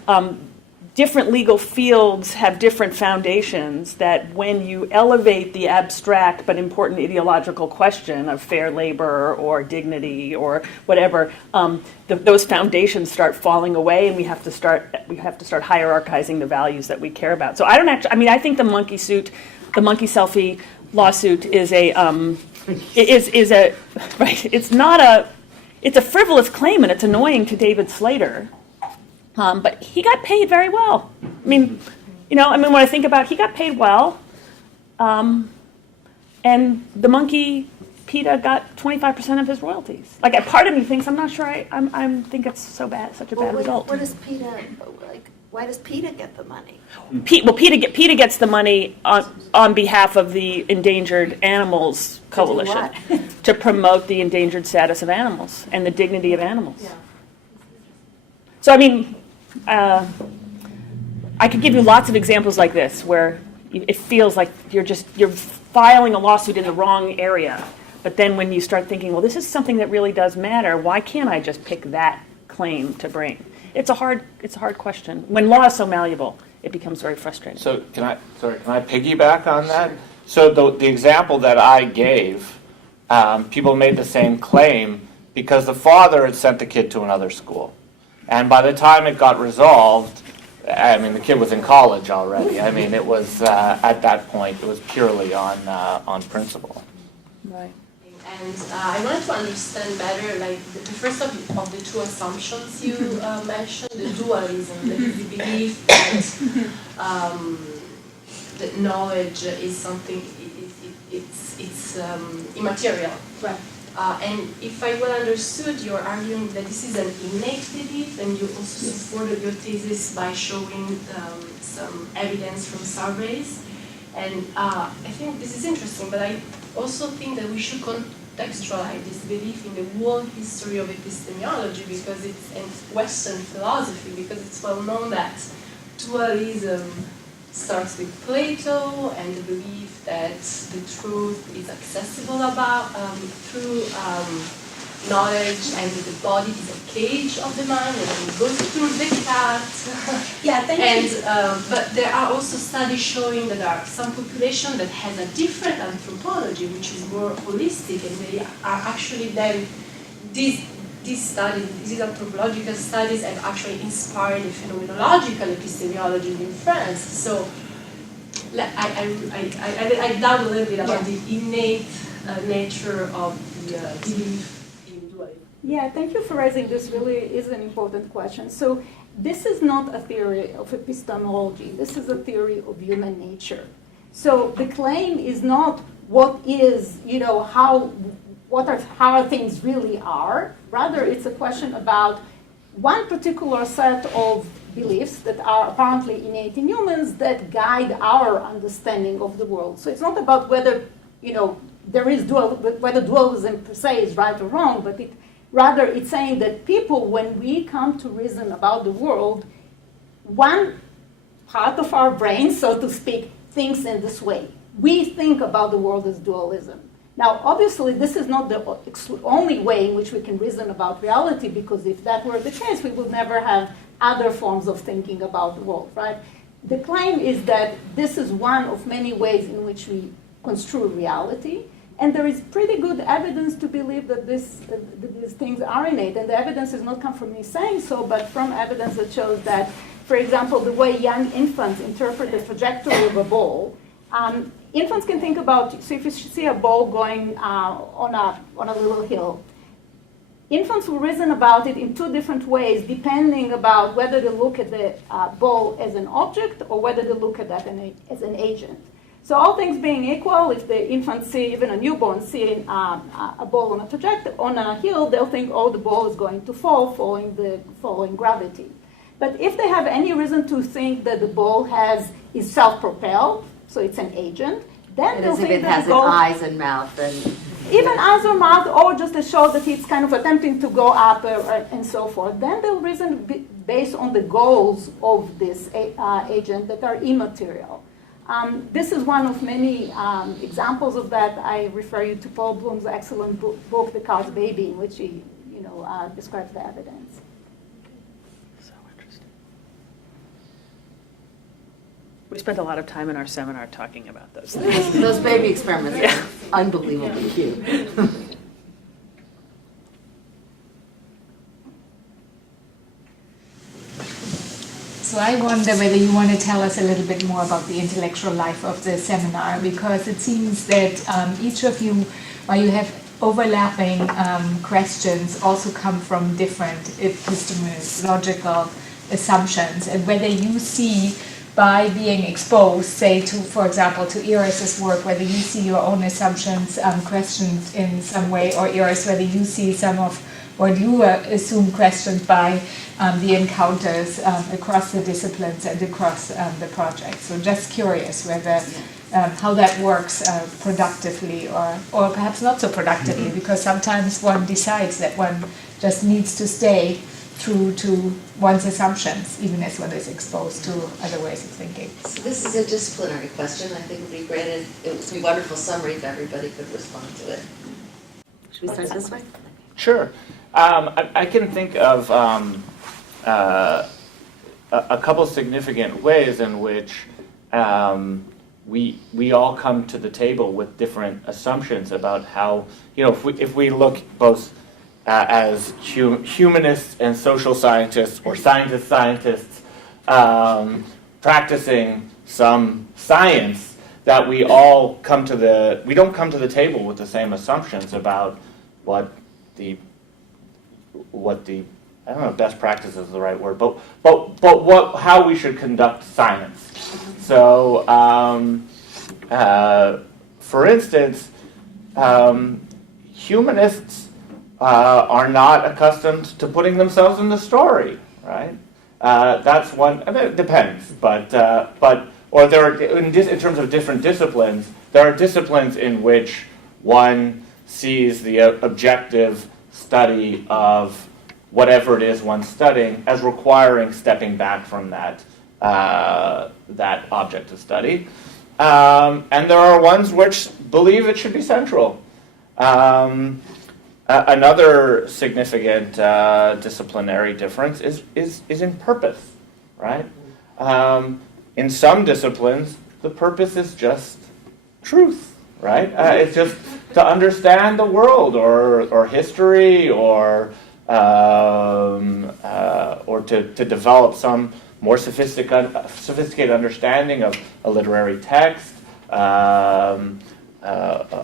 different legal fields have different foundations, that when you elevate the abstract but important ideological question of fair labor or dignity or whatever, those foundations start falling away, and we have to start hierarchizing the values that we care about. So I think the monkey selfie lawsuit is it's a frivolous claim, and it's annoying to David Slater. But he got paid very well. When I think about it, he got paid well. And the monkey, PETA, got 25% of his royalties. Like, part of me thinks, I'm not sure I think it's such a bad result. What does PETA, why does PETA get the money? PETA gets the money on behalf of the Endangered Animals Coalition to promote the endangered status of animals and the dignity of animals. Yeah. So, I could give you lots of examples like this where it feels like you're filing a lawsuit in the wrong area. But then when you start thinking, well, this is something that really does matter, why can't I just pick that claim to bring? It's a hard question. When law is so malleable, it becomes very frustrating. So can I piggyback on that? So the example that I gave, people made the same claim because the father had sent the kid to another school. And by the time it got resolved, the kid was in college already. It was, at that point, it was purely on principle. Right. And I wanted to understand better, the first of the two assumptions you mentioned, the dualism, the belief that knowledge is something, it's immaterial. Right. And if I well understood, you're arguing that this is an innate belief, and you also supported your thesis by showing some evidence from surveys. And I think this is interesting, but I also think that we should contextualize this belief in the whole history of epistemology, because it's in Western philosophy, because it's well known that dualism starts with Plato and the belief that the truth is accessible through knowledge, and that the body is a cage of the mind, and then it goes through Descartes. Yeah, thank you. But there are also studies showing that there are some population that has a different anthropology, which is more holistic, and they are actually then these studies, these anthropological studies, have actually inspired the phenomenological epistemology in France. So I doubt a little bit about the innate nature of the belief in dualism. Yeah, thank you for raising this. Really is an important question. So this is not a theory of epistemology. This is a theory of human nature. So the claim is not what is, how things really are. Rather, it's a question about one particular set of beliefs that are apparently innate in humans that guide our understanding of the world. So it's not about whether, whether dualism per se is right or wrong, but rather it's saying that people, when we come to reason about the world, one part of our brain, so to speak, thinks in this way. We think about the world as dualism. Now, obviously, this is not the only way in which we can reason about reality, because if that were the case, we would never have other forms of thinking about the world, right? The claim is that this is one of many ways in which we construe reality, and there is pretty good evidence to believe that these things are innate, and the evidence does not come from me saying so, but from evidence that shows that, for example, the way young infants interpret the trajectory of a ball. Infants can think about, so if you see a ball going on a little hill, infants will reason about it in two different ways, depending about whether they look at the ball as an object or whether they look at that as an agent. So all things being equal, if the infants see, even a newborn, seeing a ball on a hill, they'll think, oh, the ball is going to fall, following gravity. But if they have any reason to think that the ball is self-propelled, so it's an agent, then they'll think that it has eyes and mouth and even eyes or mouth, or just to show that it's kind of attempting to go up and so forth. Then they'll reason based on the goals of this agent that are immaterial. This is one of many examples of that. I refer you to Paul Bloom's excellent book, The Cars Baby, in which he you know, describes the evidence. So interesting. We spent a lot of time in our seminar talking about those things. Those baby experiments are unbelievably cute. So I wonder whether you want to tell us a little bit more about the intellectual life of the seminar, because it seems that each of you, while you have overlapping questions, also come from different epistemological assumptions, and whether you see by being exposed, say, to, for example, to Iris's work, whether you see your own assumptions questioned in some way, or Iris, whether you see some of what you assume questioned by the encounters across the disciplines and across the project. So just curious whether how that works productively or perhaps not so productively, because sometimes one decides that one just needs to stay true to one's assumptions, even as one is exposed to other ways of thinking. So this is a disciplinary question. I think it would be great, and it would be a wonderful summary if everybody could respond to it. Should we start this way? Sure. I can think of a couple significant ways in which we all come to the table with different assumptions about how, if we look both as humanists and social scientists, or scientists practicing some science, that we don't come to the table with the same assumptions about what the I don't know if best practice is the right word, but how we should conduct science. So, for instance, humanists are not accustomed to putting themselves in the story, right? That's one. I mean, it depends, or there are in terms of different disciplines. There are disciplines in which one sees the objective study of whatever it is one's studying as requiring stepping back from that object of study, and there are ones which believe it should be central. Another significant disciplinary difference is in purpose, right? In some disciplines, the purpose is just truth, right? It's just to understand the world or history or to develop some more sophisticated understanding of a literary text, a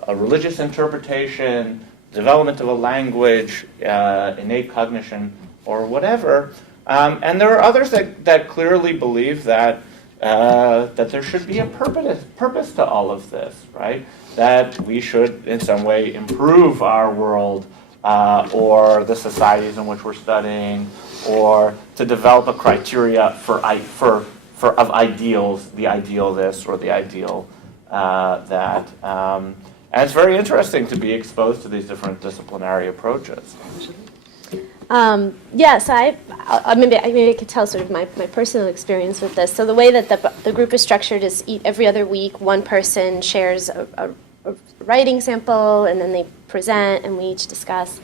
religious interpretation, development of a language, innate cognition, or whatever. And there are others that clearly believe that there should be a purpose to all of this, right? That we should, in some way, improve our world or the societies in which we're studying, or to develop a criteria of ideals, the ideal this or the ideal that. And it's very interesting to be exposed to these different disciplinary approaches. Yes, maybe I could tell sort of my personal experience with this. So the way that the group is structured is every other week one person shares a writing sample, and then they present, and we each discuss.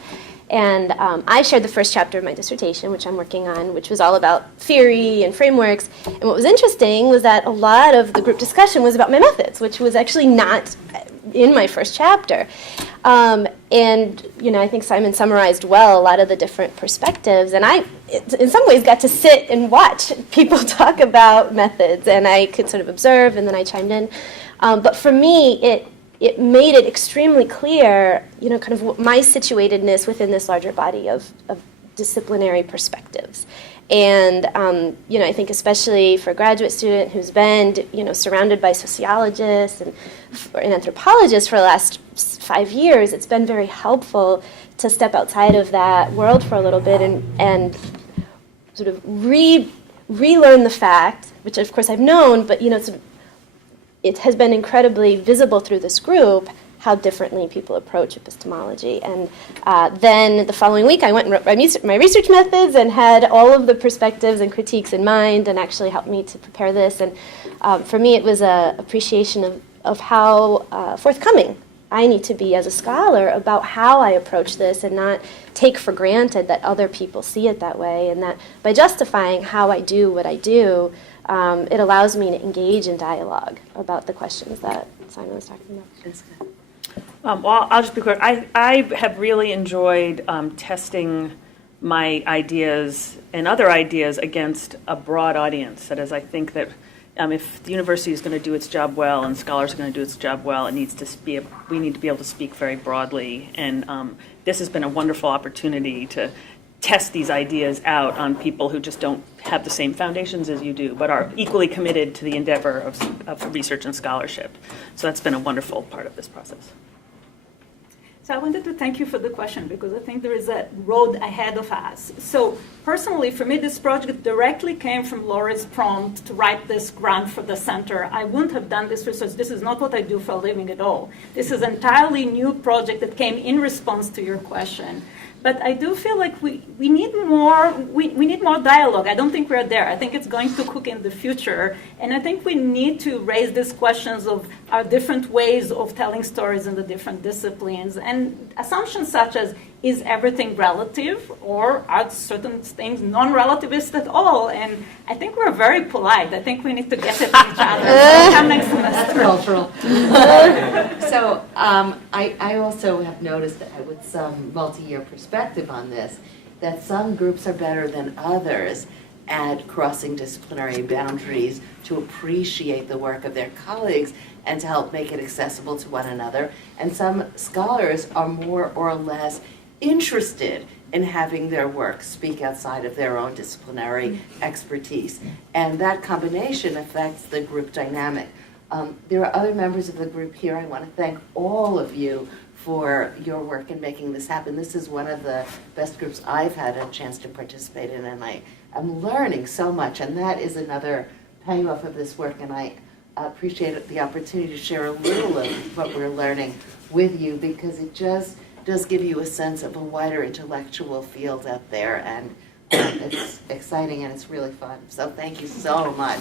And I shared the first chapter of my dissertation, which I'm working on, which was all about theory and frameworks. And what was interesting was that a lot of the group discussion was about my methods, which was actually not in my first chapter. And I think Simon summarized well a lot of the different perspectives. And I, in some ways, got to sit and watch people talk about methods, and I could sort of observe, and then I chimed in. But for me, it made it extremely clear, kind of my situatedness within this larger body of disciplinary perspectives. And, I think especially for a graduate student who's been, surrounded by sociologists and anthropologists for the last 5 years, it's been very helpful to step outside of that world for a little bit and sort of relearn the fact, which of course I've known, but, sort of, it has been incredibly visible through this group how differently people approach epistemology. And then the following week I went and wrote my research methods and had all of the perspectives and critiques in mind, and actually helped me to prepare this. And for me it was an appreciation of how forthcoming I need to be as a scholar about how I approach this and not take for granted that other people see it that way, and that by justifying how I do what I do, it allows me to engage in dialogue about the questions that Simon was talking about. Well, I'll just be clear. I have really enjoyed testing my ideas and other ideas against a broad audience. That is, I think that if the university is going to do its job well and scholars are going to do its job well, we need to be able to speak very broadly. And this has been a wonderful opportunity to test these ideas out on people who just don't have the same foundations as you do, but are equally committed to the endeavor of research and scholarship. So that's been a wonderful part of this process. So I wanted to thank you for the question, because I think there is a road ahead of us. So personally, for me, this project directly came from Laura's prompt to write this grant for the center. I wouldn't have done this research. This is not what I do for a living at all. This is an entirely new project that came in response to your question. But I do feel like we need more dialogue. I don't think we're there. I think it's going to cook in the future. And I think we need to raise these questions of our different ways of telling stories in the different disciplines. And assumptions such as, is everything relative, or are certain things non-relativist at all? And I think we're very polite. I think we need to get it to each other. So come next semester. Cultural. So I also have noticed that with some multi-year perspective on this, that some groups are better than others at crossing disciplinary boundaries to appreciate the work of their colleagues and to help make it accessible to one another. And some scholars are more or less interested in having their work speak outside of their own disciplinary expertise. And that combination affects the group dynamic. There are other members of the group here. I want to thank all of you for your work in making this happen. This is one of the best groups I've had a chance to participate in, and I'm learning so much, and that is another payoff of this work, and I appreciate the opportunity to share a little of what we're learning with you, because it just does give you a sense of a wider intellectual field out there, and it's exciting and it's really fun. So thank you so much.